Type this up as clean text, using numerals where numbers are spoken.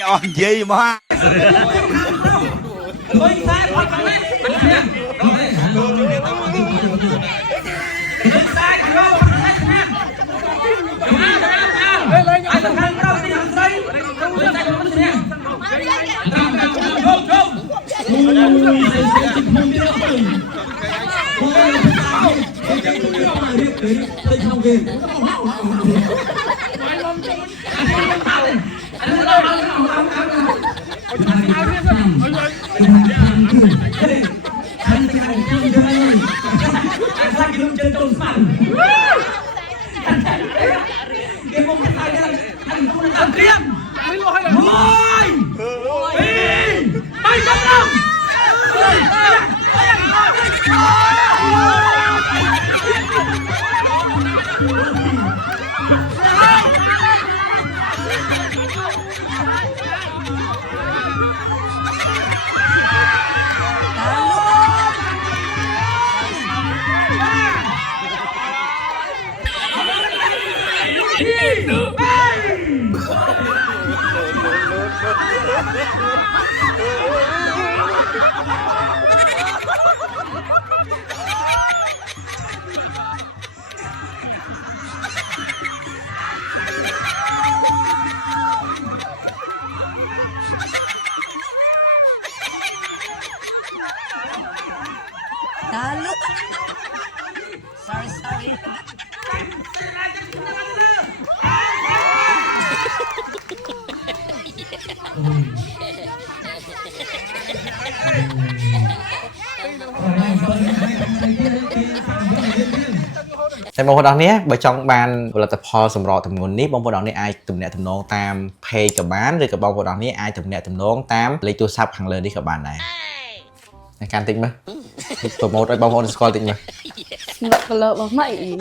anh on gì mà Talo. Sorry. Tại bông đó nhé, bởi trong ban là tập ho sầm rọ tầm nguồn nít bông đó này ai tụm nẹt tụm nón tam pay cả bán rồi cả bông đó này ai tụm nẹt tụm nón tam lấy tua sắp hàng lời đi cả bạn này can tính mà tụm một bông score tính mà Nggak kalau mày.